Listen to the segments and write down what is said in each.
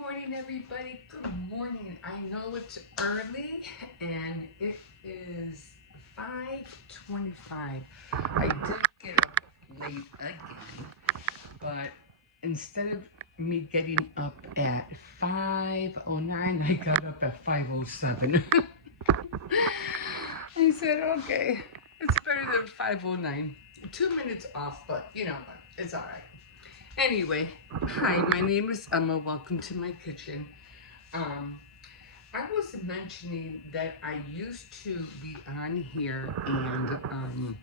morning, everybody. Good morning. I know it's early and it is 5:25. I did get up late again, but instead of me getting up at 5:09, I got up at 5:07. I said, okay, it's better than 5:09. 2 minutes off, but you know what? It's all right. Anyway, hi, my name is Emma. Welcome to my kitchen. I was mentioning that I used to be on here and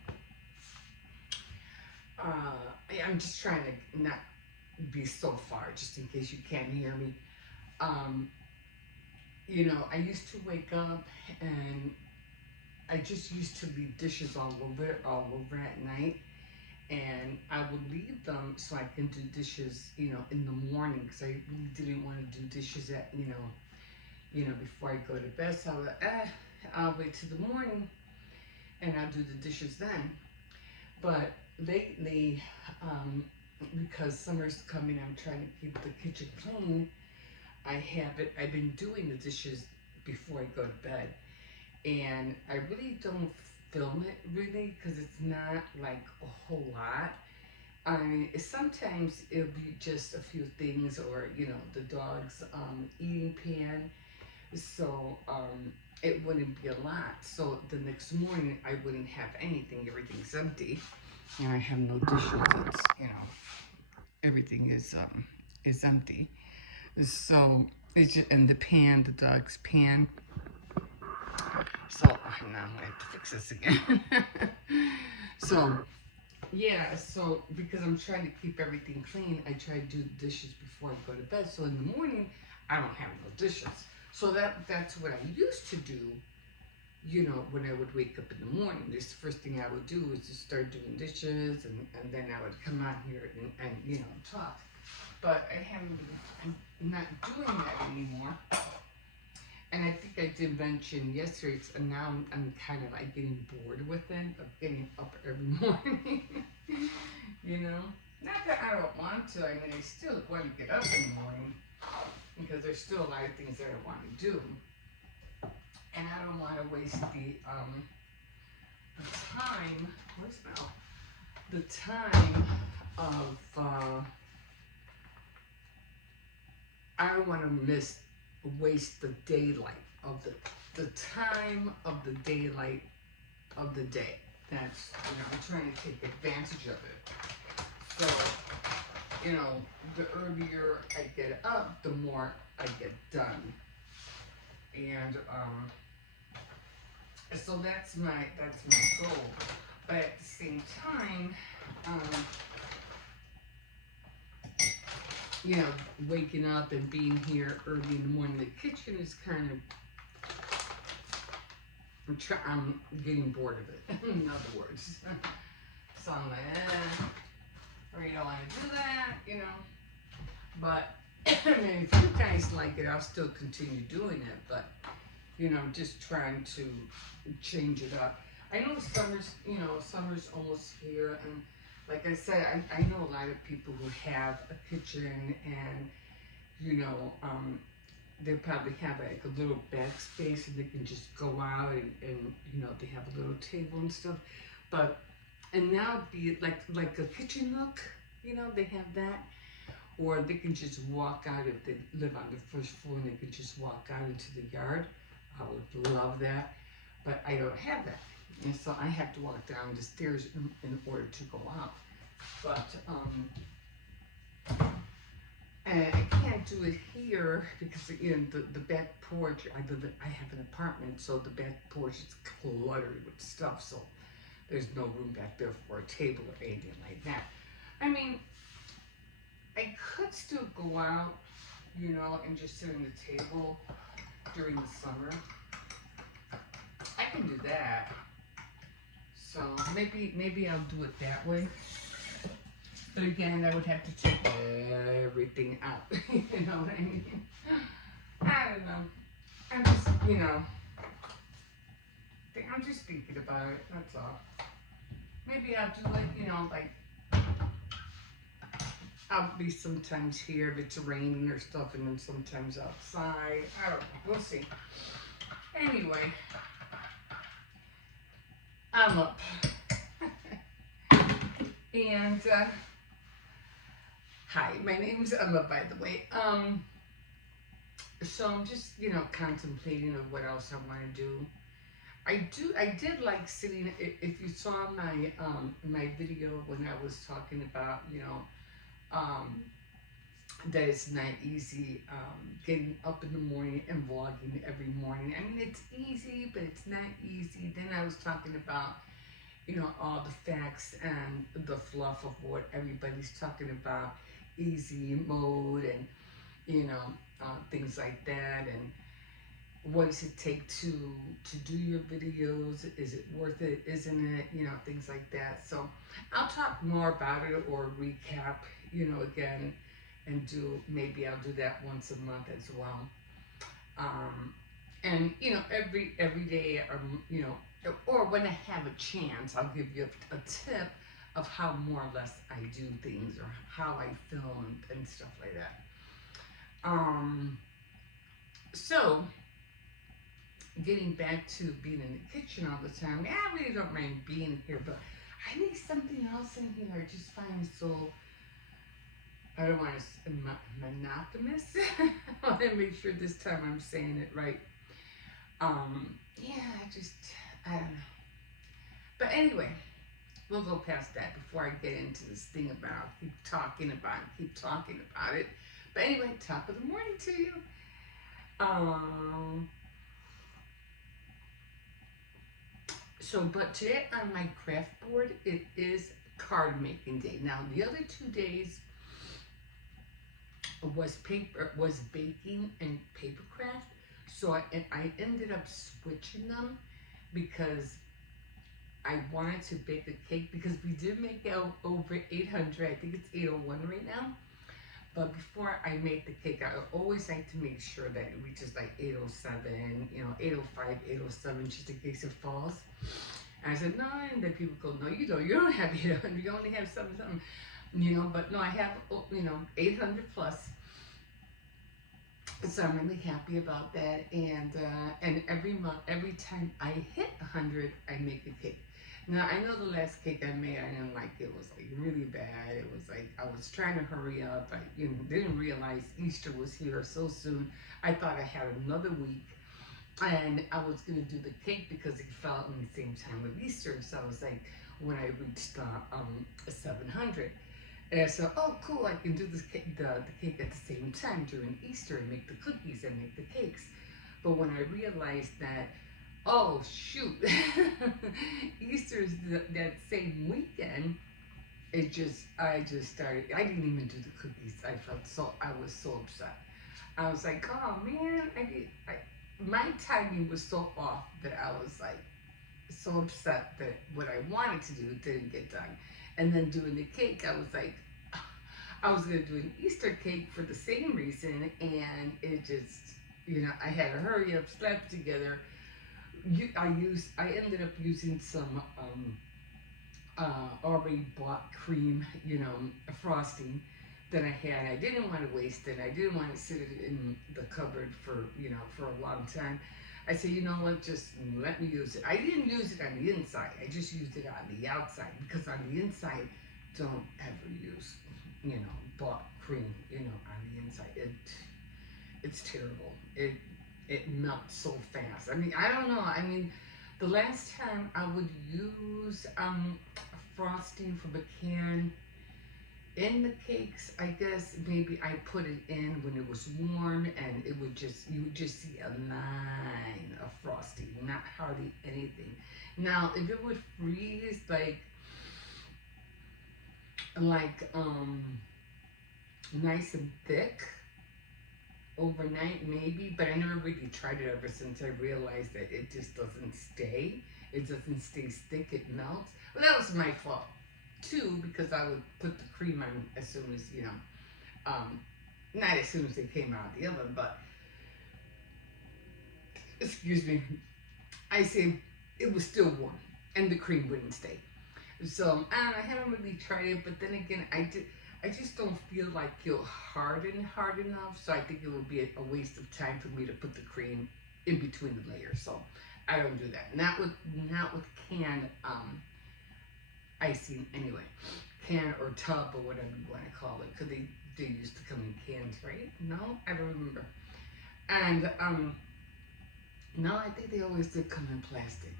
I'm just trying to not be so far just in case you can't hear me. I used to wake up and I just used to leave dishes all over at night. And I would leave them so I can do dishes, in the morning because I really didn't want to do dishes at, before I go to bed. So I'll wait till the morning and I'll do the dishes then. But lately, because summer's coming, I'm trying to keep the kitchen clean. I've been doing the dishes before I go to bed. And I really don't film it really because it's not like a whole lot. I mean, sometimes it'll be just a few things or the dog's eating pan, so it wouldn't be a lot. So the next morning I wouldn't have anything. Everything's empty and I have no dishes. It's everything is empty. So it's just, and the dog's pan. So now I have to fix this again. So because I'm trying to keep everything clean, I try to do the dishes before I go to bed. So in the morning, I don't have no dishes. So that's what I used to do, when I would wake up in the morning. This first thing I would do is just start doing dishes, and then I would come out here and talk. But I'm not doing that anymore. And I think I did mention yesterday, and now I'm kind of like getting bored with it, of getting up every morning. Not that I don't want to. I mean, I still want to get up in the morning because there's still a lot of things that I want to do, and I don't want to waste the time. Where's Mel? The time of I don't want to waste the daylight of the time of the daylight of the day. That's I'm trying to take advantage of it. So the earlier I get up, the more I get done. And so that's my goal. But at the same time, waking up and being here early in the morning, the kitchen is kind of, I'm getting bored of it, in other words. So I'm like, or you don't want to do that, But, I mean, if you guys like it, I'll still continue doing it, but, I'm just trying to change it up. I know summer's almost here, and like I said, I know a lot of people who have a kitchen and, they probably have like a little backspace and they can just go out and they have a little table and stuff. And now be it like a kitchen nook, they have that. Or they can just walk out if they live on the first floor and they can just walk out into the yard. I would love that, but I don't have that. And so I have to walk down the stairs in order to go out. But and I can't do it here because the back porch. I have an apartment, so the back porch is cluttered with stuff. So there's no room back there for a table or anything like that. I mean, I could still go out, and just sit on the table during the summer. I can do that. So maybe I'll do it that way. But again, I would have to take everything out. You know what I mean? I don't know. I'm just, I'm just thinking about it. That's all. Maybe I'll do like I'll be sometimes here if it's raining or stuff, and then sometimes outside. I don't know. We'll see. Anyway, I'm up. And hi, my name's Emma, by the way. So I'm just, contemplating of what else I want to do. I did like sitting. If you saw my video when I was talking about, um, that it's not easy getting up in the morning and vlogging every morning. I mean, it's easy, but it's not easy. Then I was talking about, all the facts and the fluff of what everybody's talking about, easy mode and, things like that. And what does it take to do your videos? Is it worth it? Isn't it? Things like that. So I'll talk more about it or recap, again, and maybe I'll do that once a month as well. And every day, or when I have a chance, I'll give you a tip of how more or less I do things or how I film and stuff like that. So getting back to being in the kitchen all the time, I really don't mind being here, but I need something else in here. I just find so, I don't want to say monotonous. I want to make sure this time I'm saying it right. I don't know. But anyway, we'll go past that before I get into this thing about keep talking about it. But anyway, top of the morning to you. But today on my craft board, it is card making day. Now, the other 2 days was baking and paper craft. So I ended up switching them because I wanted to bake a cake because we did make out over 800. I think it's 801 right now. But before I make the cake, I always like to make sure that it reaches like 807, 805, 807, just in case it falls. And I said, no, and then people go, no, you don't have 800, you only have something, but no, I have, 800 plus. So I'm really happy about that. And every month, every time I hit 100, I make a cake. Now, I know the last cake I made, I didn't like it. It was like really bad. It was like I was trying to hurry up. I didn't realize Easter was here so soon. I thought I had another week. And I was going to do the cake because it fell in the same time with Easter. So I was like, when I reached 700. And I said, oh, cool, I can do this cake, the cake at the same time during Easter and make the cookies and make the cakes. But when I realized that, oh, shoot, Easter's that same weekend, I just started, I didn't even do the cookies. I was so upset. I was like, oh, man, my timing was so off that I was like, so upset that what I wanted to do didn't get done. And then doing the cake, I was like, I was going to do an Easter cake for the same reason, and it just, I had to hurry up, slap it together. I ended up using some already bought cream, frosting that I had. I didn't want to waste it. I didn't want to sit it in the cupboard for a long time. I said, you know what, just let me use it. I didn't use it on the inside. I just used it on the outside because on the inside, don't ever use, bought cream, on the inside. It's terrible. It melts so fast. I mean, I don't know. I mean, the last time I would use frosting from a can in the cakes, I guess maybe I put it in when it was warm, and you would just see a line of frosting, not hardly anything. Now, if it would freeze like nice and thick overnight, maybe, but I never really tried it ever since I realized that it just doesn't stay. It doesn't stay thick, it melts. Well, that was my fault too, because I would put the cream on as soon as, not as soon as they came out of the oven, but, excuse me, I say it was still warm and the cream wouldn't stay. So, I haven't really tried it, but then again, I just don't feel like you'll harden hard enough. So I think it would be a waste of time for me to put the cream in between the layers. So I don't do that. Not with canned icing anyway. Can or tub or whatever you want to call it. Because they used to come in cans, right? No? I don't remember. And no, I think they always did come in plastic,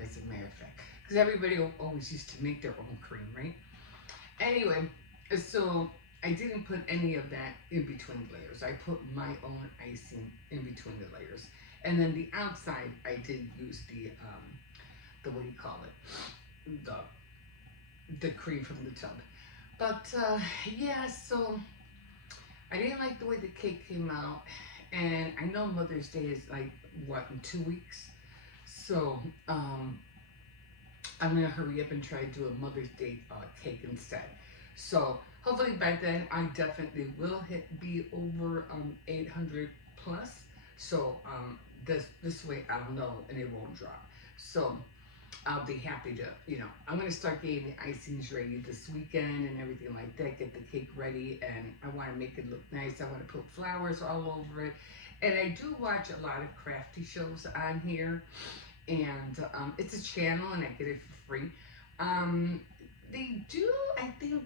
as a matter of fact. Because everybody always used to make their own cream, right? Anyway, so I didn't put any of that in between the layers. I put my own icing in between the layers. And then the outside, I did use the what do you call it? The cream from the tub. But yeah, so I didn't like the way the cake came out. And I know Mother's Day is like, what, in 2 weeks? So I'm gonna hurry up and try to do a Mother's Day cake instead. So hopefully by then I definitely will be over 800 plus. So this way I'll know and it won't drop. So I'll be happy to, I'm gonna start getting the icings ready this weekend and everything like that. Get the cake ready, and I want to make it look nice. I want to put flowers all over it, and I do watch a lot of crafty shows on here. And it's a channel and I get it for free. They do, I think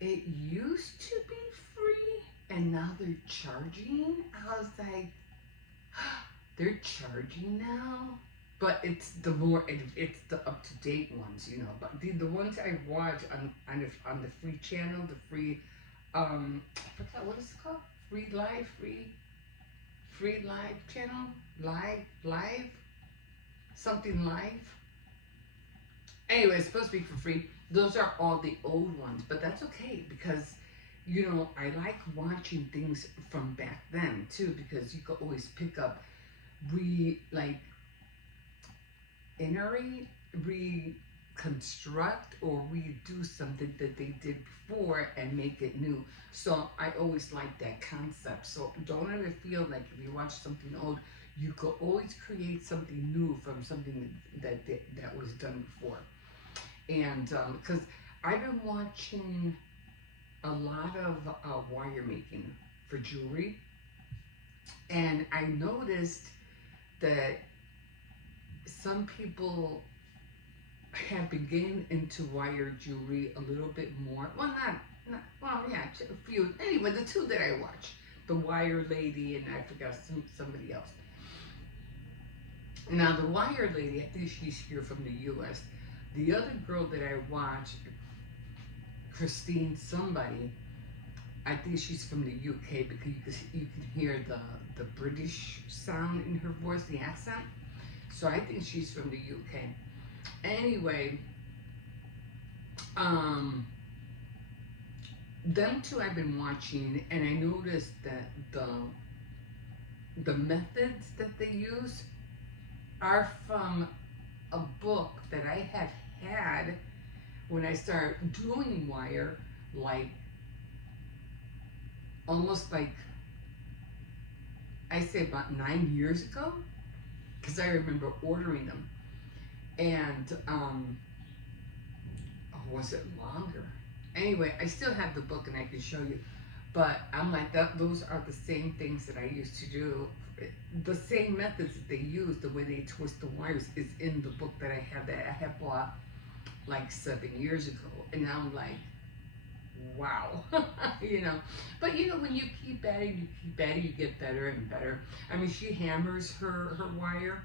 it used to be free and now they're charging. I was like, they're charging now? But it's the up to date ones, But the ones I watch on the free channel, the free I forgot what it's called, free live channel, live, something live. Anyway, it's supposed to be for free. Those are all the old ones, but that's okay because, I like watching things from back then too, because you could always pick up, reconstruct or redo something that they did before and make it new. So I always like that concept. So don't ever feel like if you watch something old, you could always create something new from something that was done before. And because I've been watching a lot of wire making for jewelry, and I noticed that some people have been getting into wire jewelry a little bit more. Well, well, yeah, a few. Anyway, the two that I watch, the wire lady and I forgot somebody else. Now, the wire lady, I think she's here from the U.S. The other girl that I watch, Christine somebody, I think she's from the UK because you can hear the British sound in her voice, the accent. So I think she's from the UK. Anyway, them two I've been watching, and I noticed that the methods that they use are from a book that I have had when I started doing wire, like almost like I say about 9 years ago, because I remember ordering them. And was it longer? Anyway, I still have the book and I can show you. But I'm like, those are the same things that I used to do. The same methods that they use, the way they twist the wires, is in the book that I have bought like 7 years ago. And now I'm like, wow. But when you keep at it, you get better and better. I mean, she hammers her wire.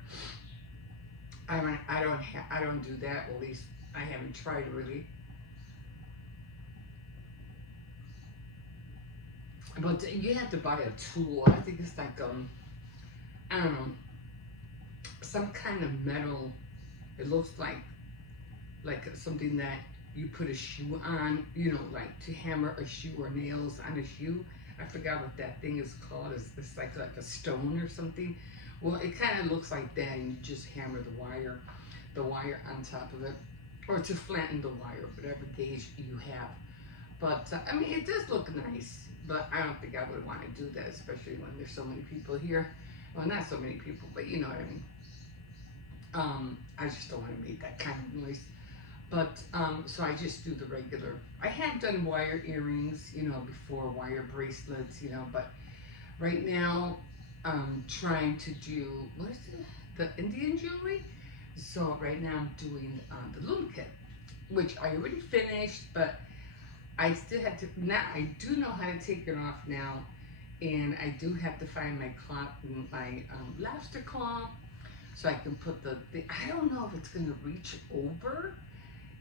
I don't do that. At least I haven't tried really. But you have to buy a tool. I think it's like I don't know, some kind of metal. It looks like something that you put a shoe on. Like to hammer a shoe or nails on a shoe. I forgot what that thing is called. It's like a stone or something. Well, it kind of looks like that, and you just hammer the wire on top of it, or to flatten the wire, whatever gauge you have. But I mean, it does look nice, but I don't think I would want to do that, especially when there's so many people here. Well, not so many people, but you know what I mean. I just don't want to make that kind of noise. But so I just do the regular. I have done wire earrings, you know, before, wire bracelets, you know, but right now I'm trying to do, what is it? The Indian jewelry. So right now I'm doing the little kit, which I already finished, but I still have to. Now I do know how to take it off now, and I do have to find my cloth, my lobster claw, so I can put the. I don't know if it's gonna reach over.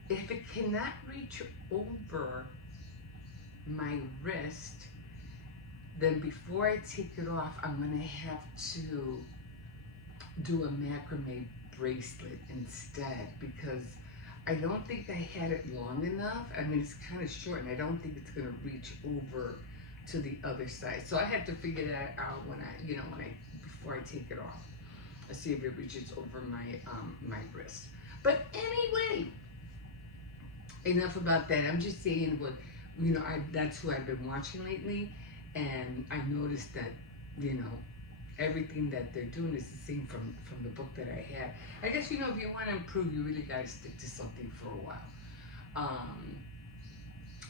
If it cannot reach over my wrist, then before I take it off, I'm gonna have to do a macrame bracelet instead, because I don't think I had it long enough. I mean, it's kind of short, and I don't think it's gonna reach over to the other side. So I have to figure that out when I, you know, before I take it off. I see if it reaches over my wrist. But anyway, enough about that. I'm just saying what, you know, that's who I've been watching lately, and I noticed that, you know, everything that they're doing is the same from the book that I had. I guess, you know, if you want to improve, you really got to stick to something for a while.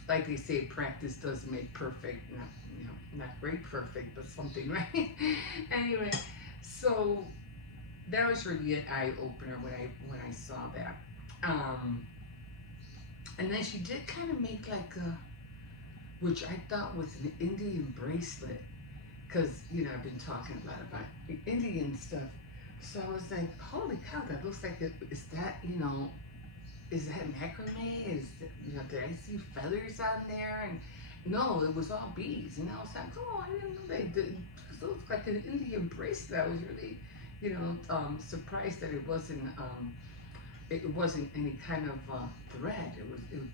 Like they say, practice does make perfect. Not, you know, not great perfect, but something, right? Anyway, so that was really an eye opener when I saw that. And then she did kind of make like a, which I thought was an Indian bracelet, because, you know, I've been talking a lot about Indian stuff. So I was like, holy cow, that looks like is that, you know, is that macrame? You know, did I see feathers on there? And no, it was all beads. And I was like, oh, I didn't know they did. It looked like an Indian bracelet. I was really, you know, surprised that it wasn't any kind of thread.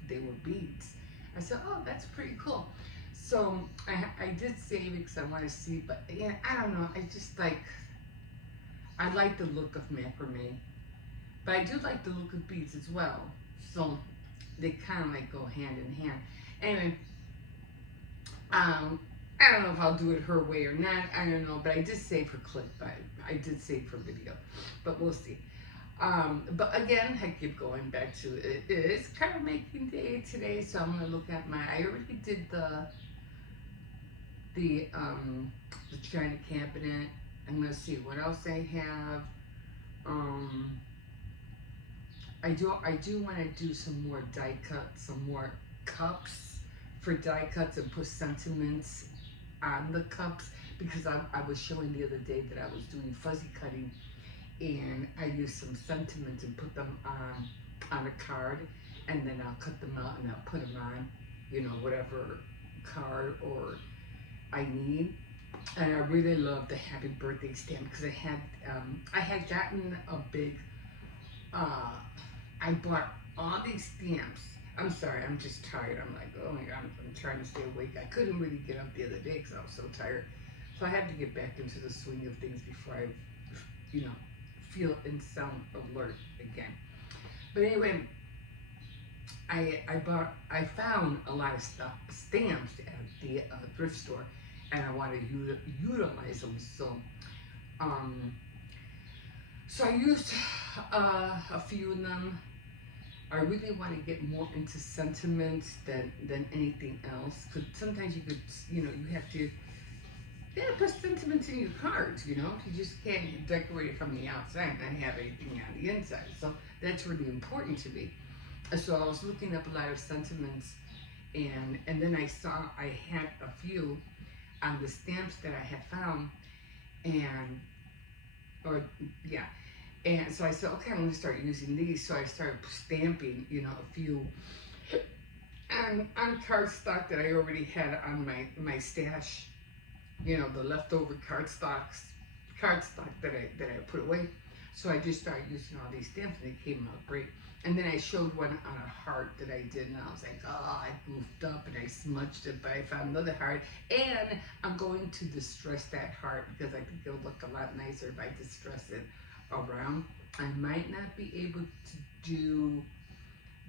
They were beads. I said, oh, that's pretty cool. So I did save it because I want to see, but yeah, I don't know. I like the look of macrame, but I do like the look of beads as well. So they kind of like go hand in hand. Anyway, I don't know if I'll do it her way or not. I don't know, but I did save her clip. I did save her video, but we'll see. But again, I keep going back to it. It is kind of making day today, so I'm gonna look at I already did the china cabinet. I'm gonna see what else I have. I do want to do some more die cuts, some more cups for die cuts, and put sentiments on the cups, because I was showing the other day that I was doing fuzzy cutting, and I used some sentiments and put them on a card, and then I'll cut them out and I'll put them on, you know, whatever card or I need. And I really love the happy birthday stamp, because I had gotten a big I bought all these stamps. I'm sorry, I'm just tired. I'm like, oh my God, I'm trying to stay awake. I couldn't really get up the other day because I was so tired. So I had to get back into the swing of things before I, you know, feel and sound alert again. But anyway, I found a lot of stamps at the thrift store, and I want to utilize them. So I used a few of them. I really want to get more into sentiments than anything else, because sometimes you could, you know, you have to put sentiments in your cards, you know. You just can't decorate it from the outside and not have anything on the inside. So that's really important to me. So I was looking up a lot of sentiments, and then I saw I had a few on the stamps that I had found, and so I said, okay, I'm gonna start using these. So I started stamping, you know, a few on cardstock that I already had on my stash, you know, the leftover cardstock that I put away. So I just started using all these stamps, and they came out great. And then I showed one on a heart that I did, and I was like, oh, I goofed up and I smudged it, but I found another heart, and I'm going to distress that heart, because I think it'll look a lot nicer if I distress it around. I might not be able to do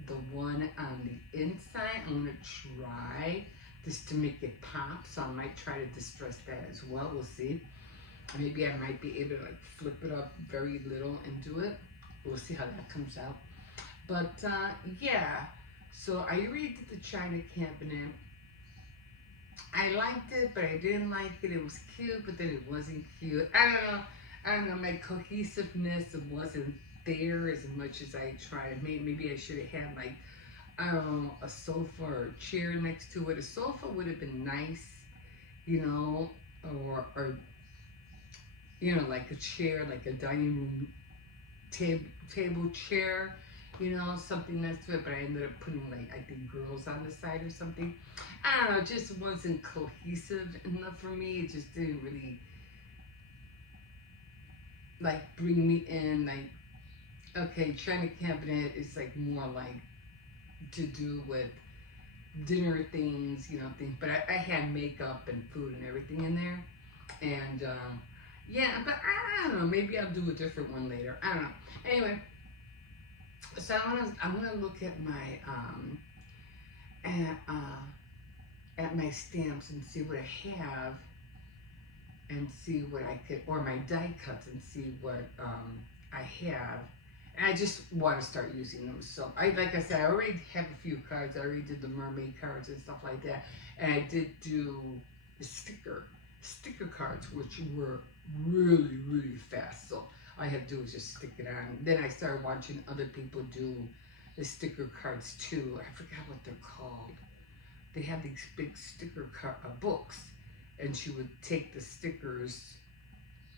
the one on the inside. I'm gonna try just to make it pop, so I might try to distress that as well. We'll see. Maybe I might be able to like flip it up very little and do it. We'll see how that comes out. But yeah, so I redid the china cabinet. I liked it, but I didn't like it. It was cute, but then it wasn't cute. I don't know. I don't know. My cohesiveness wasn't there as much as I tried. Maybe I should have had like, I don't know, a sofa or a chair next to it. A sofa would have been nice, you know, or you know, like a chair, like a dining room table chair, you know, something next to it. But I ended up putting like, I think, girls on the side or something. I don't know, it just wasn't cohesive enough for me. It just didn't really like bring me in. Like, okay, china cabinet is like more like to do with dinner things, you know, things. But I had makeup and food and everything in there, and yeah. But I don't know. Maybe I'll do a different one later. I don't know. Anyway, so I'm gonna look at my at at my stamps and see what I have, and see what I could, or my die cuts, and see what I have. And I just want to start using them. So like I said, I already have a few cards. I already did the mermaid cards and stuff like that, and I did do the sticker cards, which were really fast. So all I had to do was just stick it on. Then I started watching other people do the sticker cards too. I forgot what they're called. They have these big sticker books, and she would take the stickers,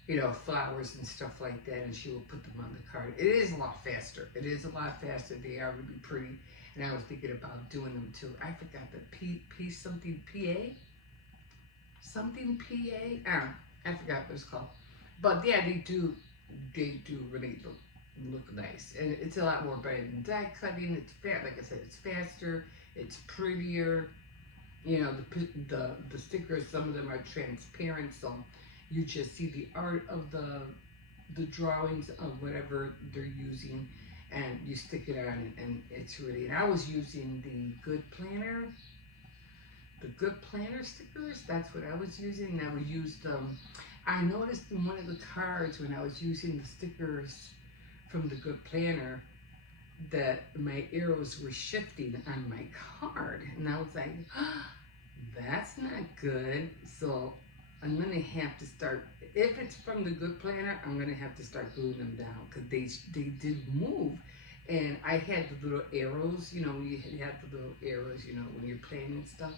you know, flowers and stuff like that, and she would put them on the card. It is a lot faster. It is a lot faster. They are really pretty, and I was thinking about doing them too. I forgot the P something PA, something PA. I forgot what it's called, but yeah, they do really look nice, and it's a lot more better than die cutting. It's fast, like I said, it's faster, it's prettier. You know, the stickers, some of them are transparent, so you just see the art of the drawings of whatever they're using, and you stick it on, and it's really. And I was using the Good Planner stickers. That's what I was using. And I would use them. I noticed in one of the cards when I was using the stickers from the Good Planner that my arrows were shifting on my card, and I was like, oh, that's not good. So I'm gonna have to start. If it's from the Good Planner, I'm gonna have to start gluing them down, because they did move, and I had the little arrows. You know, you have the little arrows. You know, when you're playing and stuff.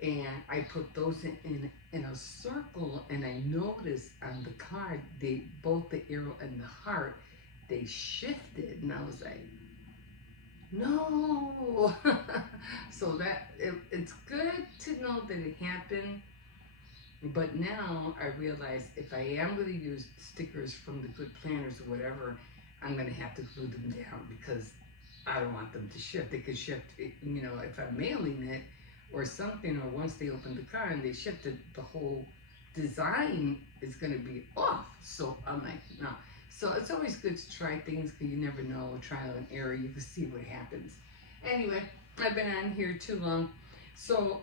And I put those in a circle, and I noticed on the card, they both the arrow and the heart, they shifted, and I was like, no. So it's good to know that it happened, but now I realize if I am going to use stickers from the Good Planners or whatever, I'm going to have to glue them down, because I don't want them to shift. They could shift, you know, if I'm mailing it or something, or once they open the car and they shift it, the whole design is going to be off. So I'm like, no. So it's always good to try things, because you never know. Trial and error, you can see what happens. Anyway, I've been on here too long. So,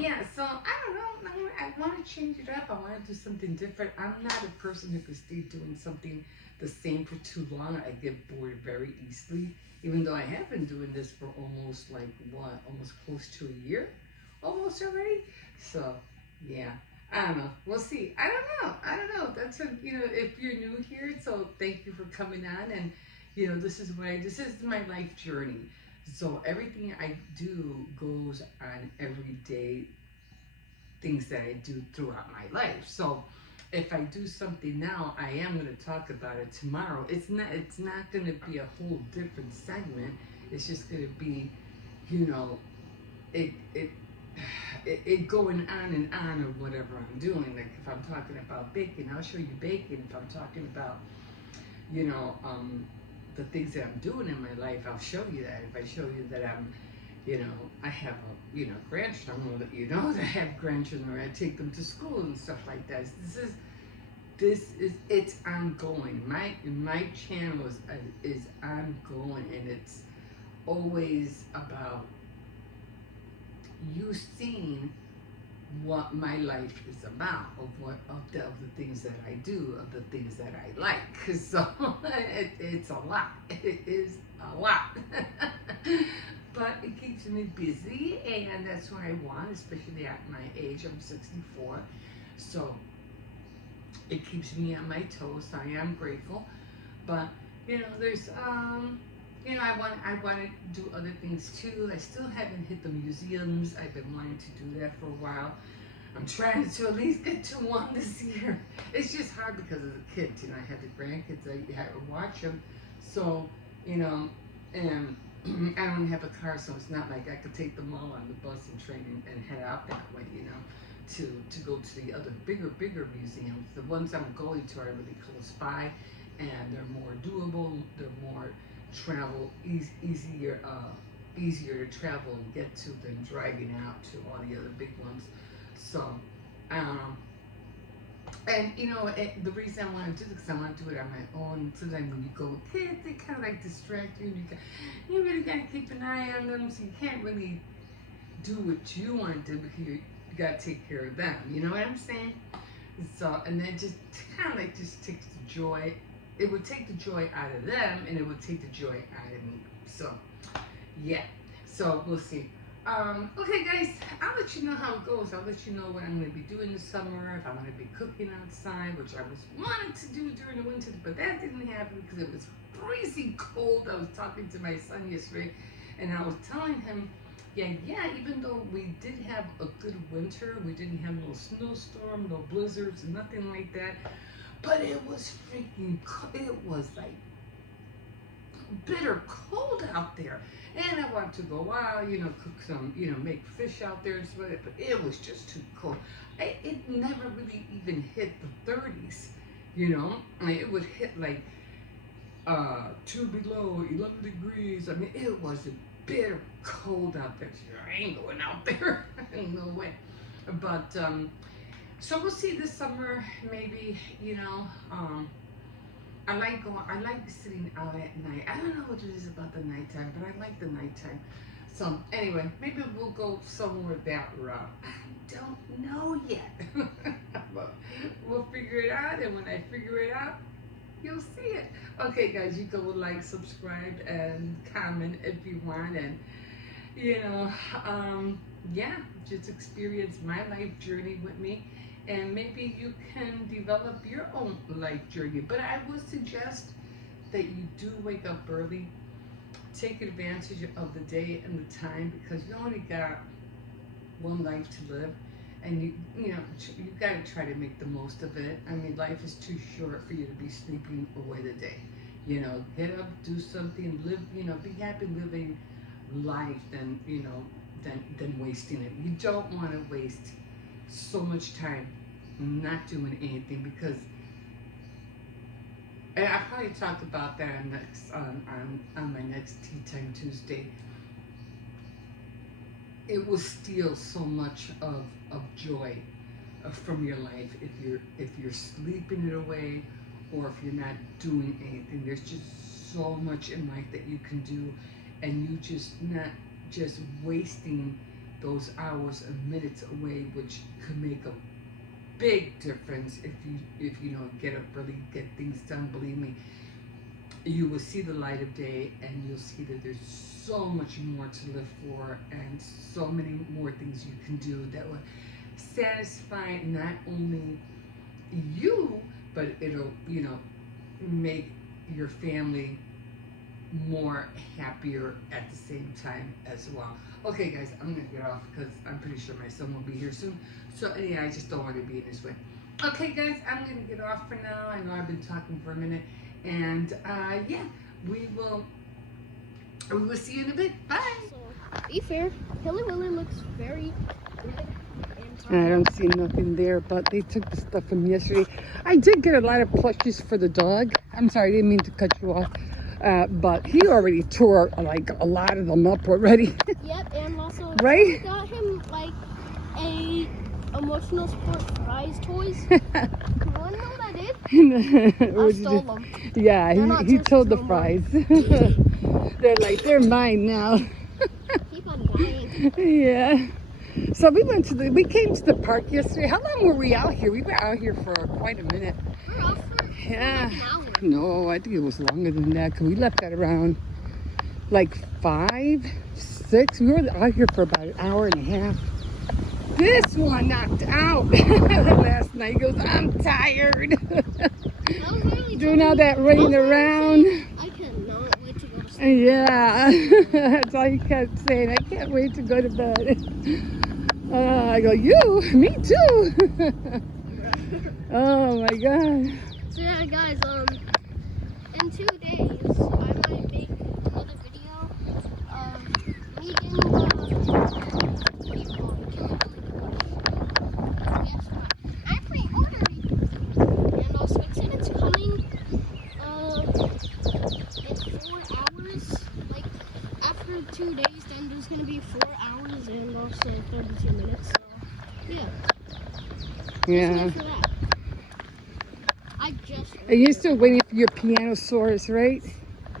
yeah, so I don't know. I want to change it up. I want to do something different. I'm not a person who can stay doing something the same for too long. I get bored very easily, even though I have been doing this for almost like what, almost close to a year, almost already. So, yeah. I don't know. We'll see. I don't know. That's a, you know, if you're new here, so thank you for coming on. And, you know, this is my life journey. So everything I do goes on everyday things that I do throughout my life. So if I do something now, I am going to talk about it tomorrow. It's not going to be a whole different segment. It's just going to be, you know, it going on or whatever I'm doing. Like if I'm talking about baking, I'll show you baking. If I'm talking about, you know, the things that I'm doing in my life, I'll show you that. If I show you that I'm, you know, I have a, you know, grandchildren, I'll let you know that I have grandchildren, or I take them to school and stuff like that. It's ongoing. My channel is ongoing, and it's always about you seeing what my life is about, of the things that I do, of the things that I like. So it's a lot. It is a lot. But it keeps me busy, and that's what I want, especially at my age. I'm 64. So it keeps me on my toes. So I am grateful. But there's I want to do other things too. I still haven't hit the museums. I've been wanting to do that for a while. I'm trying to at least get to one this year. It's just hard because of the kids. I have the grandkids. I have to watch them. So, and I don't have a car, so it's not like I could take them all on the bus and train and head out that way, to go to the other bigger museums. The ones I'm going to are really close by, and they're more doable. They're more easier to travel and get to than driving out to all the other big ones. So, and the reason I want to do this is I want to do it on my own. Sometimes when you go with kids, they kind of like distract you, and you really got to keep an eye on them, so you can't really do what you want to do because you got to take care of them. You know what I'm saying? So, and then just kind of like just takes the joy. It would take the joy out of them, and it would take the joy out of me. So, yeah. So we'll see. Okay, guys, I'll let you know how it goes. I'll let you know what I'm going to be doing this summer. If I'm going to be cooking outside, which I was wanting to do during the winter, but that didn't happen because it was freezing cold. I was talking to my son yesterday, and I was telling him, yeah, even though we did have a good winter, we didn't have no snowstorm, no blizzards, nothing like that, but it was freaking cold. It was like bitter cold out there. And I wanted to go out, cook some, make fish out there and stuff, but it was just too cold. It never really even hit the 30s, it would hit like 2 below, 11 degrees. I mean, it was a bitter cold out there. So I ain't going out there. No way. But, so we'll see this summer, maybe, I like sitting out at night. I don't know what it is about the nighttime, but I like the nighttime. So anyway, maybe we'll go somewhere that route. I don't know yet. But we'll figure it out, and when I figure it out, you'll see it. Okay, guys, you go like, subscribe, and comment if you want, and yeah, just experience my life journey with me. And maybe you can develop your own life journey. But I would suggest that you do wake up early, take advantage of the day and the time, because you only got one life to live, and you got to try to make the most of it. I mean, life is too short for you to be sleeping away the day. Get up, do something, live. Be happy living life than wasting it. You don't want to waste so much time not doing anything, because, and I probably talked about that on my next Tea Time Tuesday. It will steal so much of joy from your life if you're sleeping it away, or if you're not doing anything. There's just so much in life that you can do, and you not just wasting those hours and minutes away, which could make a big difference if you get up early, get things done. Believe me, you will see the light of day, and you'll see that there's so much more to live for, and so many more things you can do that will satisfy not only you, but it'll make your family more happier at the same time as well. Okay, guys, I'm gonna get off because I'm pretty sure my son will be here soon. So anyhow, I just don't want to be in his way. Okay, guys, I'm gonna get off for now. I know I've been talking for a minute, and yeah, we will see you in a bit. Bye. So, be fair, Hilly Willy looks very good. I don't see nothing there, but they took the stuff from yesterday. I did get a lot of plushies for the dog. I'm sorry, I didn't mean to cut you off. But he already tore like a lot of them up already. Yep, and also right? we got him like a emotional sport prize toys. You want to know what I did? I stole them. Yeah, he told the fries. They're mine now. Keep on dying. Yeah. So we came to the park yesterday. How long were we out here? We were out here for quite a minute. We're out for yeah. like an hour. No, I think it was longer than that, because we left at around like 5, 6. We were out here for about an hour and a half. This one knocked out last night. He goes, I'm tired. Doing all that running around. I cannot wait to go to sleep. Yeah, that's all he kept saying. I can't wait to go to bed. I go, you? Me too. Oh my God. So yeah, guys, in 2 days, I might make another video of me getting the, what do you call it, yes, I pre-ordered it, and also it's coming, in 4 hours, like, after 2 days, then there's gonna be 4 hours and also 32 minutes, so, yeah. Yeah. Just wait for that. And you're still waiting for your Pianosaurus, right?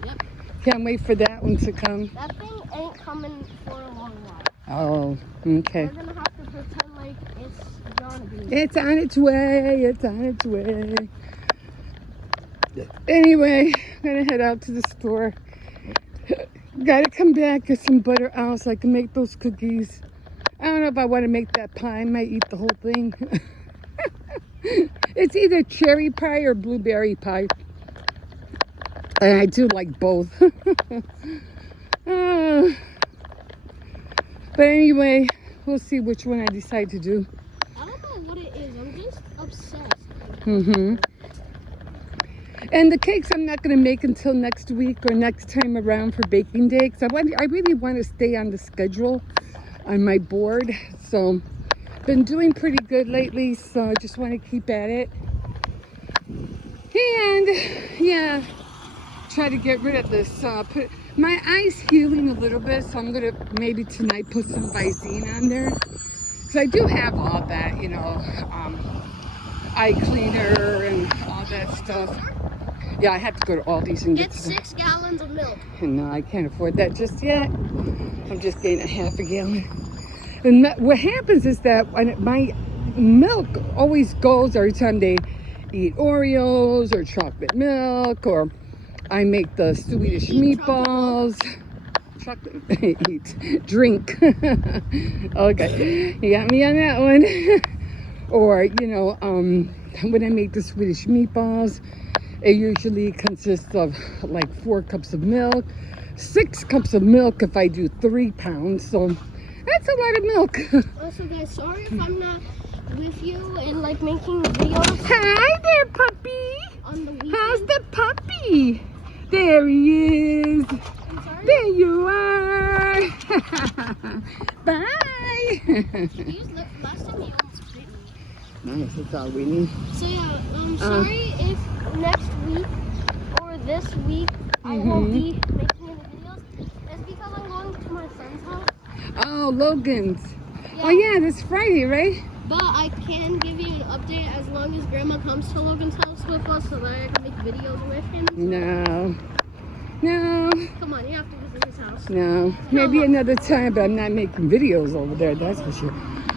Yep. Can't wait for that one to come. That thing ain't coming for a long while. Oh, okay. We're gonna have to pretend like it's gonna be. It's on its way. It's on its way. Anyway, I'm gonna head out to the store. Gotta come back, get some butter out so I can make those cookies. I don't know if I want to make that pie. I might eat the whole thing. It's either cherry pie or blueberry pie. And I do like both. But anyway, we'll see which one I decide to do. I don't know what it is. I'm just obsessed. And the cakes I'm not going to make until next week or next time around for baking day. Because I really want to stay on the schedule on my board. So been doing pretty good lately, so I just want to keep at it. And yeah, try to get rid of this. My eye's healing a little bit, so I'm gonna maybe tonight put some Visine on there. Because I do have all that, you know, eye cleaner and all that stuff. Yeah, I have to go to Aldi's and Get 6 gallons of milk. And no, I can't afford that just yet. I'm just getting a half a gallon. And what happens is that when my milk always goes every time they eat Oreos or chocolate milk, or I make the Swedish meatballs. Chocolate eat, drink. Okay, you got me on that one. Or, you know, when I make the Swedish meatballs, it usually consists of like 4 cups of milk, 6 cups of milk if I do 3 pounds. So that's a lot of milk. Also, guys, sorry if I'm not with you and like making videos. Hi there, puppy. On the weekend. How's the puppy? There he is. I'm sorry. There you are. Bye. Last time you almost bit me. Nice, that's all we need. So yeah, I'm sorry if next week or this week I won't be making any videos. It's because I'm going to my friend's house. Oh, Logan's. Yeah. Oh yeah, this Friday, right? But I can give you an update as long as Grandma comes to Logan's house with us so that I can make videos with him. No. No. Come on, you have to visit his house. No. Maybe another time, but I'm not making videos over there, that's for sure.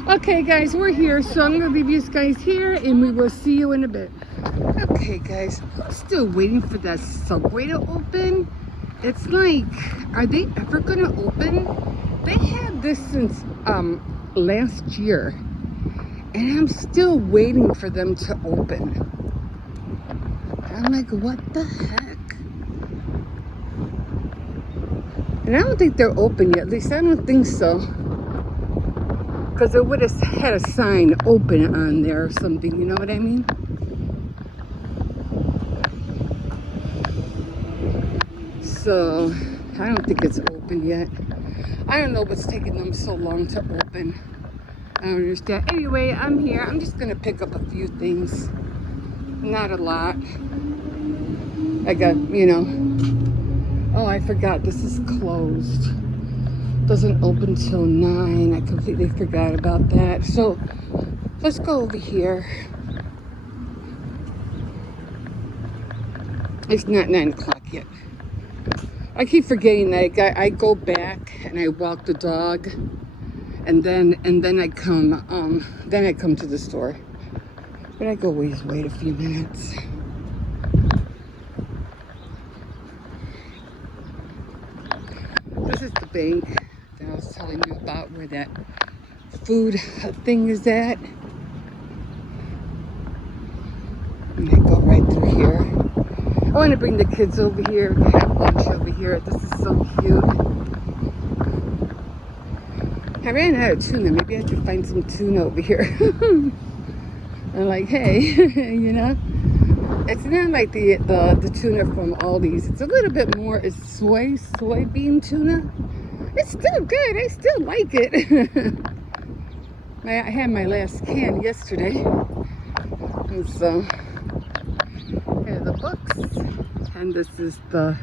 Okay, guys, we're here, so I'm going to leave you guys here, and we will see you in a bit. Okay, guys, still waiting for that Subway to open. It's like, are they ever going to open? They had this since last year, and I'm still waiting for them to open. I'm like, what the heck? And I don't think they're open yet. At least I don't think so. Because it would have had a sign open on there or something. You know what I mean? So, I don't think it's open yet. I don't know what's taking them so long to open. I don't understand. Anyway, I'm here. I'm just going to pick up a few things. Not a lot. I got, you know. Oh, I forgot. This is closed. Doesn't open till 9. I completely forgot about that. So, let's go over here. It's not 9 o'clock yet. I keep forgetting that I go back and I walk the dog, and then I come to the store. But I go wait a few minutes. bank that I was telling you about, where that food thing is at. And I go right through here. I want to bring the kids over here to have lunch over here. This is so cute. I ran out of tuna. Maybe I should find some tuna over here. I'm like, hey, you know, it's not like the tuna from Aldi's. It's a little bit more. It's soybean tuna. It's still good. I still like it. I had my last can yesterday, and so here are the books, and this is the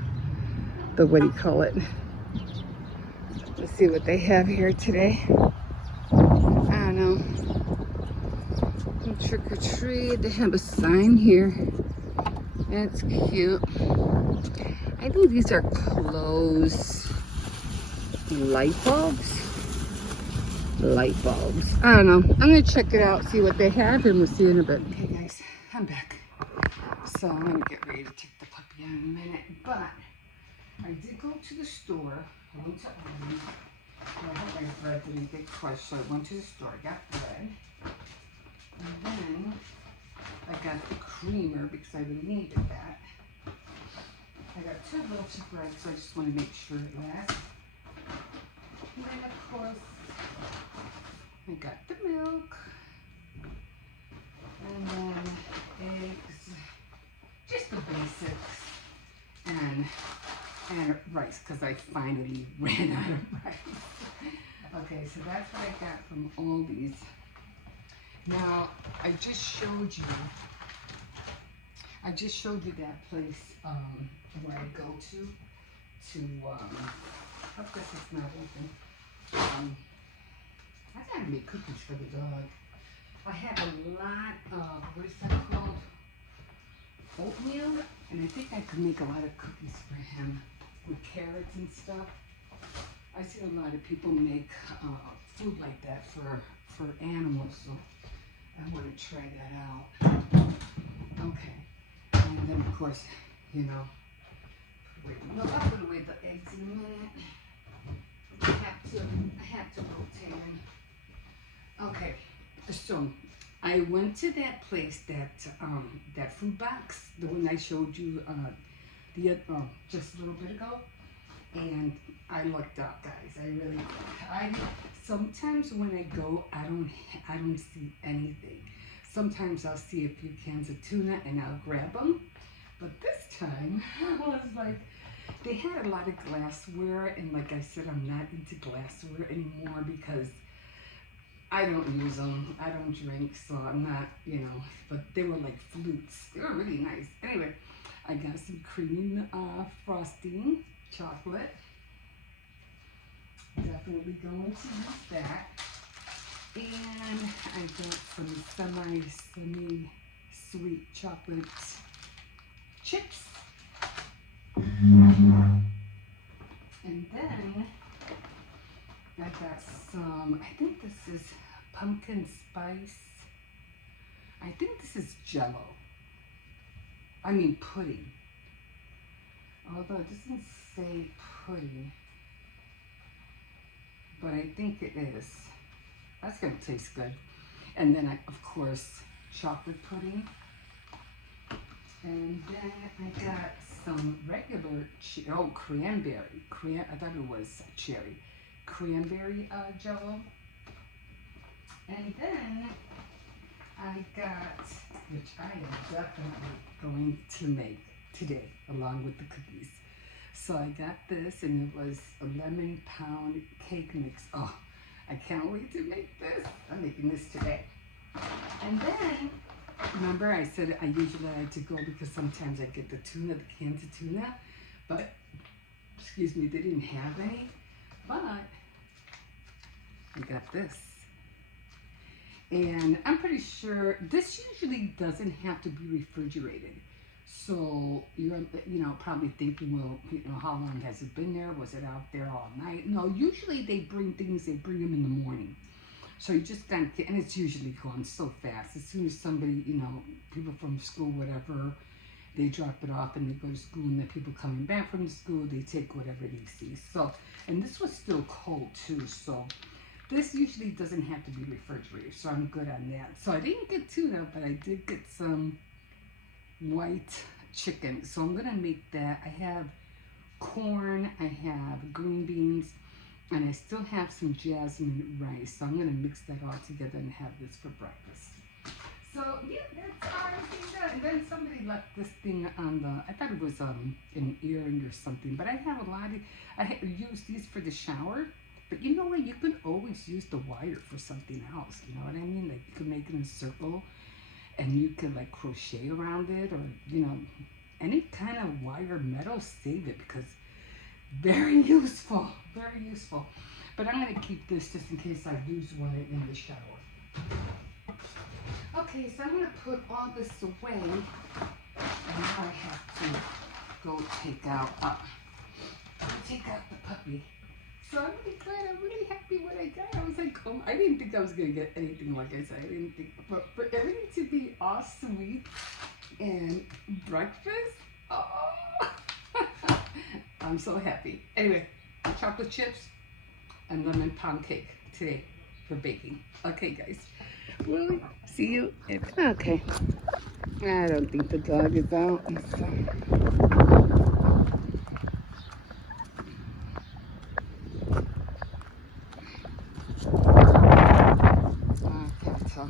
what do you call it? Let's see what they have here today. I don't know. Trick or treat. They have a sign here. That's cute. I think these are clothes. Light bulbs. Light bulbs. I don't know. I'm gonna check it out, see what they have, and we'll see you in a bit. Okay, guys, I'm back. So I'm gonna get ready to take the puppy out in a minute. But I did go to the store. I went to Aldi. I hope my bread didn't get crushed, so I went to the store. I got bread. And then I got the creamer because I really needed that. I got 2 loaves of bread, so I just want to make sure it lasts. And then, of course, I got the milk. And then eggs. Just the basics. And rice, because I finally ran out of rice. Okay, so that's what I got from Aldi's. Now, I just showed you that place where I go to of course it's not open. I gotta make cookies for the dog. I have a lot of, what is that called? Oatmeal, and I think I could make a lot of cookies for him with carrots and stuff. I see a lot of people make food like that for animals, so I want to try that out. Okay, and then of course, you know, I'll put away the eggs in a minute. I have to rotate them. Okay, so I went to that place, that food box, the one I showed you just a little bit ago, and I looked up, guys. Sometimes when I go, I don't see anything. Sometimes I'll see a few cans of tuna and I'll grab them, but this time I was like, they had a lot of glassware, and like I said, I'm not into glassware anymore because I don't use them. I don't drink, so I'm not, you know, but they were like flutes. They were really nice. Anyway, I got some cream frosting, chocolate. Definitely going to use that. And I got some semi-sweet chocolate chips. And then I got some, I think this is pumpkin spice. I think this is Jello. I mean pudding. Although it doesn't say pudding. But I think it is. That's gonna taste good. And then of course, chocolate pudding. And then I got some regular, cranberry. I thought it was cherry. Cranberry Jello. And then I got, which I am definitely going to make today, along with the cookies. So I got this, and it was a lemon pound cake mix. Oh, I can't wait to make this. I'm making this today. And then, remember I said I usually like to go because sometimes I get the cans of tuna, but, excuse me, they didn't have any, but I got this. And I'm pretty sure this usually doesn't have to be refrigerated. So you're, probably thinking, well, how long has it been there? Was it out there all night? No, usually they bring them in the morning. So you just gotta get, and it's usually gone so fast. As soon as somebody, people from school, whatever, they drop it off and they go to school, and the people coming back from the school, they take whatever they see. So, and this was still cold too, so this usually doesn't have to be refrigerated, so I'm good on that. So I didn't get tuna, but I did get some white chicken, so I'm gonna make that. I have corn, I have green beans, and I still have some jasmine rice, so I'm gonna mix that all together and have this for breakfast. So yeah, that's how everything done. And then somebody left this thing on the, I thought it was an earring or something, but I have a lot of, use these for the shower. But you know what, you can always use the wire for something else, you know what I mean? Like you can make it in a circle and you can like crochet around it, or you know, any kind of wire, metal, save it, because very useful, very useful. But I'm gonna keep this just in case I use one in the shower. Okay, so I'm gonna put all this away, and now I have to go take out the puppy. So I'm really glad, I'm really happy what I got. I was like, oh, I didn't think I was gonna get anything, like I said, I didn't think, but for everything to be all sweet and breakfast, oh, I'm so happy. Anyway, chocolate chips and lemon pound cake today for baking. Okay, guys. Well, see you. Okay. I don't think the dog is out. So. Okay, so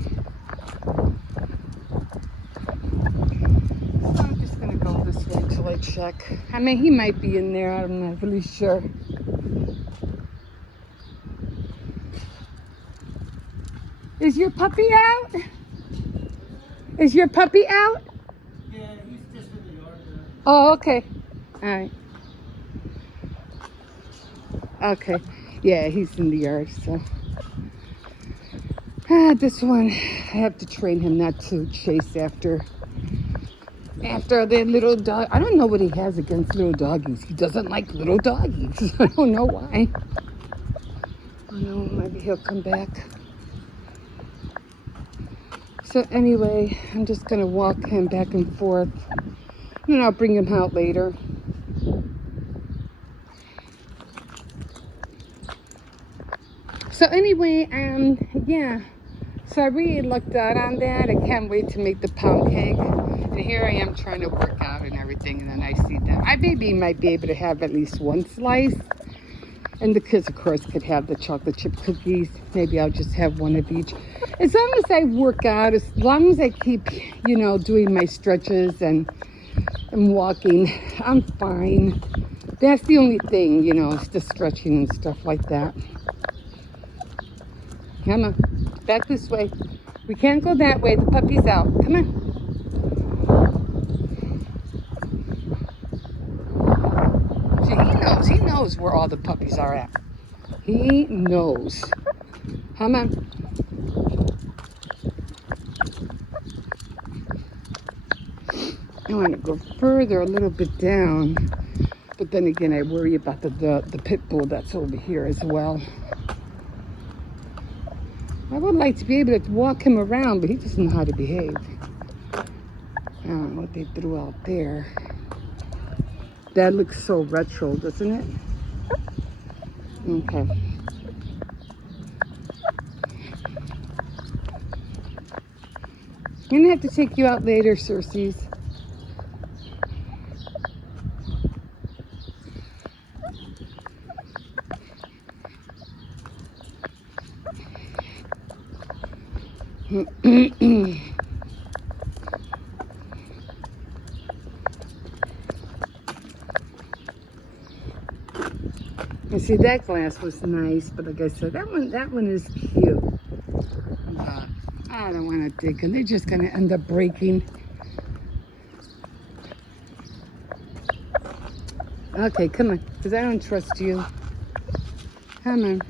I'm just gonna go this way till I check. I mean, he might be in there. I'm not really sure. Is your puppy out? Is your puppy out? Yeah, he's just in the yard there. Oh, okay. All right. Okay. Yeah, he's in the yard, so. This one, I have to train him not to chase after the little dog. I don't know what he has against little doggies. He doesn't like little doggies. I don't know why. I don't know, maybe he'll come back. So anyway, I'm just gonna walk him back and forth, and I'll bring him out later. So anyway, yeah. So I really lucked out on that. I can't wait to make the pound cake. And here I am trying to work out and everything, and then I see that I maybe might be able to have at least one slice. And the kids, of course, could have the chocolate chip cookies. Maybe I'll just have one of each. As long as I work out, as long as I keep, you know, doing my stretches and walking, I'm fine. That's the only thing, you know, is the stretching and stuff like that. Come on, back this way. We can't go that way. The puppy's out. Come on. See, he knows where all the puppies are at. He knows. Come on. I want to go further, a little bit down. But then again, I worry about the pit bull that's over here as well. I would like to be able to walk him around, but he doesn't know how to behave. I don't know what they threw out there. That looks so retro, doesn't it? Okay. I'm gonna have to take you out later, Circes. And see, that glass was nice, but like I said, that one is cute. But I don't want to dig, and they're just gonna end up breaking. Okay, come on, because I don't trust you. Come on.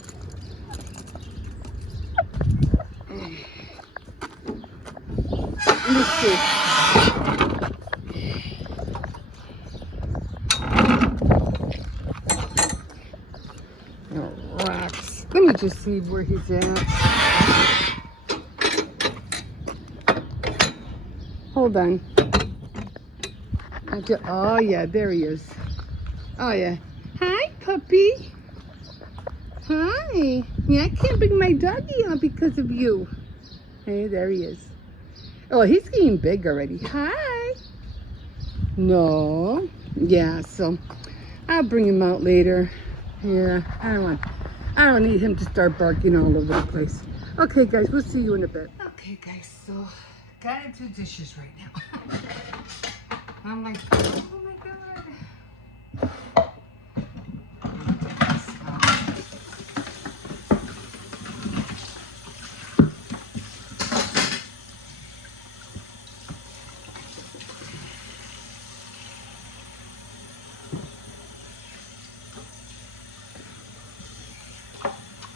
Let me see. Oh, rocks. Let me just see where he's at. Hold on. Okay. Oh, yeah, there he is. Oh, yeah. Hi, puppy. Hi. Yeah, I can't bring my doggy out because of you. Hey, there he is. Oh, he's getting big already. Hi. No. Yeah, so I'll bring him out later. Yeah, I don't need him to start barking all over the place. Okay, guys, we'll see you in a bit. Okay, guys, so gotta do dishes right now. I'm like, oh my god.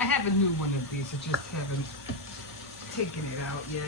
I have a new one of these. I just haven't taken it out yet.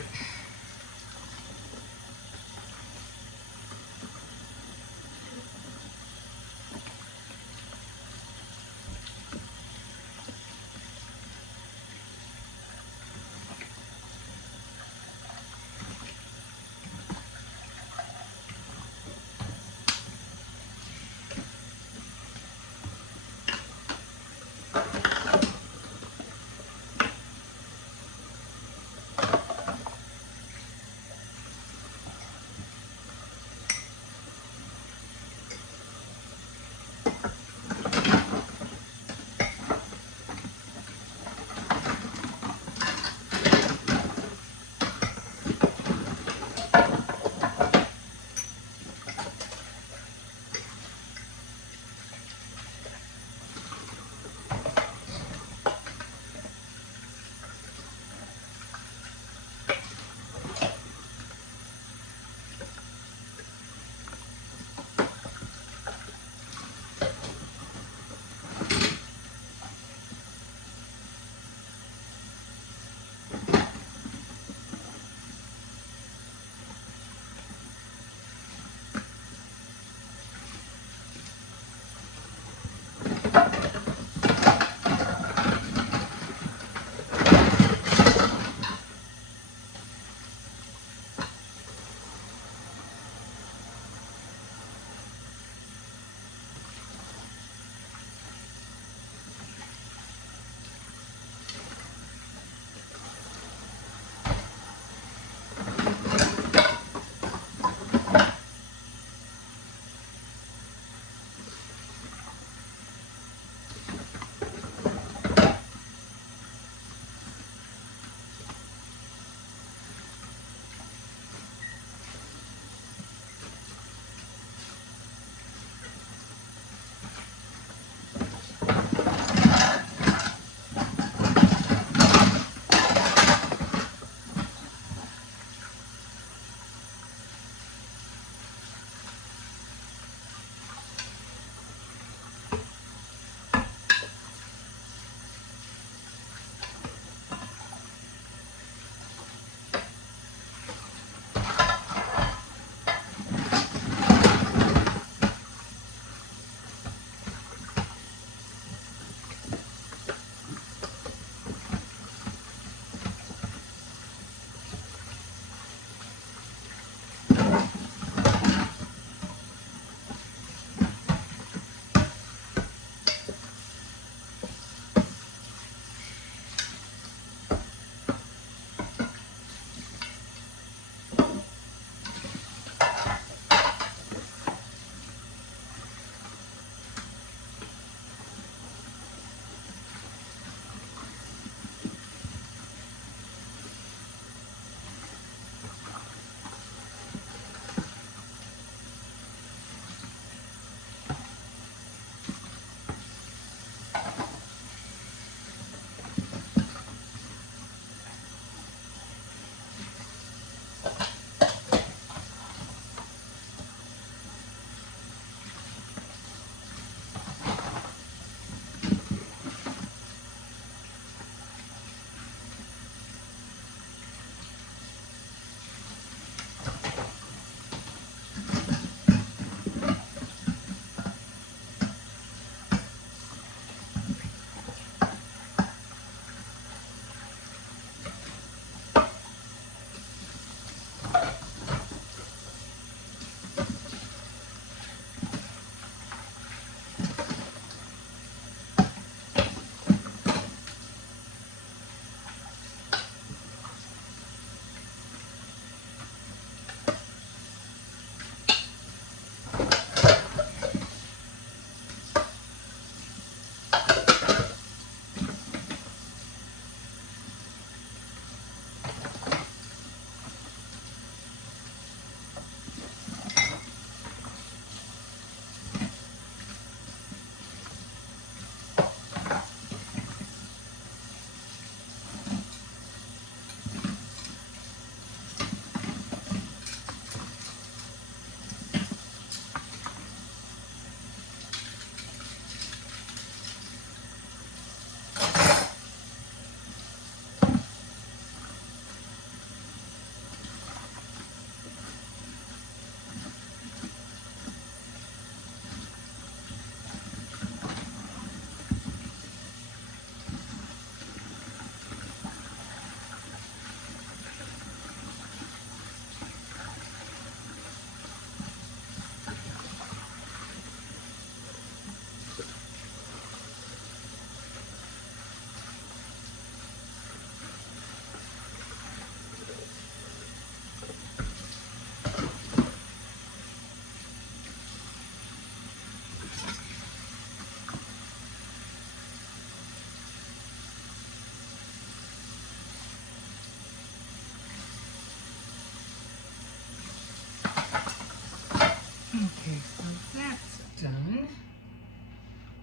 Okay, so that's done.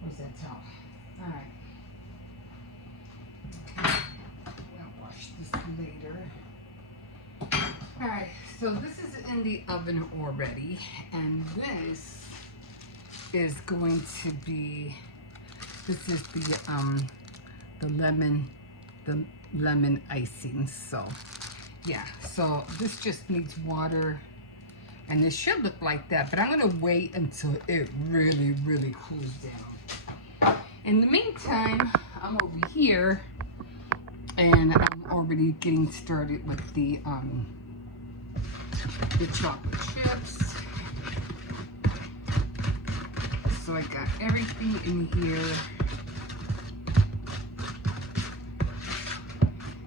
Where's that towel? All right. I'll wash this later. All right, so this is in the oven already, and this is going to be, this is the lemon icing. So yeah, so this just needs water, and it should look like that, but I'm gonna wait until it really cools down. In the meantime, I'm over here and I'm already getting started with the chocolate chips. So I got everything in here.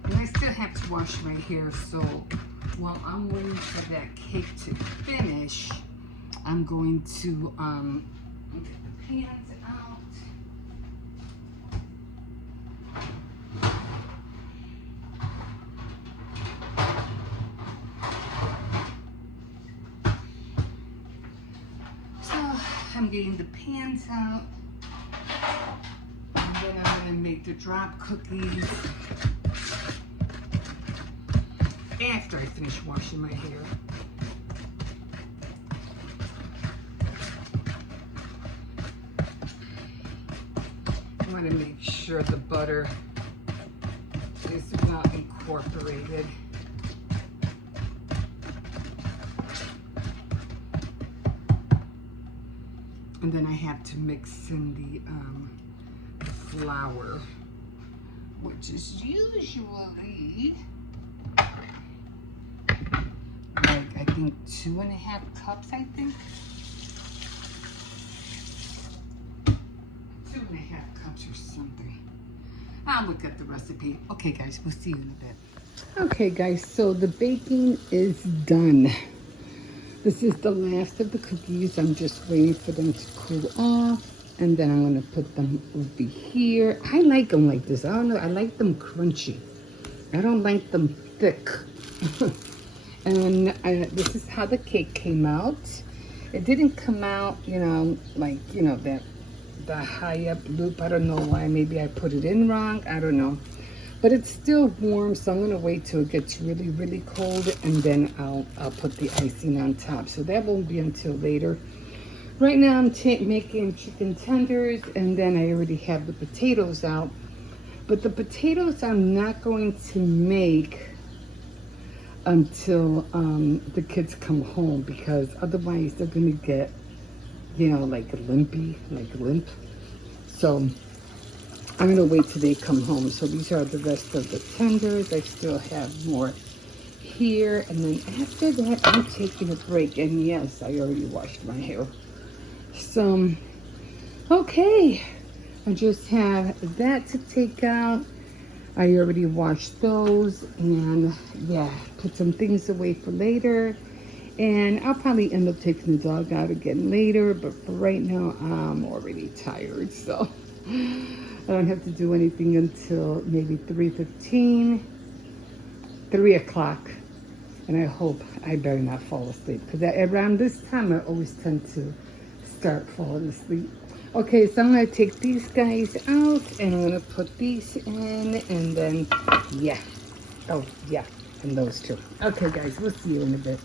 And I still have to wash my hair, so while I'm waiting for that cake to finish, I'm going to get the pans out. I'm getting the pans out, and then I'm going to make the drop cookies after I finish washing my hair. I want to make sure the butter is well incorporated. And then I have to mix in the flour, which is usually like, I think 2.5 cups, I think. 2.5 cups or something. I'll look at the recipe. Okay guys, we'll see you in a bit. Okay guys, so the baking is done. This is the last of the cookies. I'm just waiting for them to cool off, and then I'm gonna put them over here. I like them like this. I don't know, I like them crunchy. I don't like them thick. And this is how the cake came out. It didn't come out, you know, like, you know, that the high up loop. I don't know why. Maybe I put it in wrong. I don't know. But it's still warm, so I'm gonna wait till it gets really cold, and then I'll put the icing on top. So that won't be until later. Right now I'm making chicken tenders, and then I already have the potatoes out. But the potatoes I'm not going to make until the kids come home, because otherwise they're gonna get, you know, like limp. So I'm gonna wait till they come home. So these are the rest of the tenders. I still have more here, and then after that I'm taking a break. And yes, I already washed my hair. So okay, I just have that to take out. I already washed those, and yeah, put some things away for later. And I'll probably end up taking the dog out again later, but for right now I'm already tired, so I don't have to do anything until maybe 3:15, 3 o'clock. And I hope I better not fall asleep, because around this time I always tend to start falling asleep. Okay, so I'm going to take these guys out, and I'm going to put these in, and then, yeah. Oh, yeah, and those two. Okay, guys, we'll see you in a bit.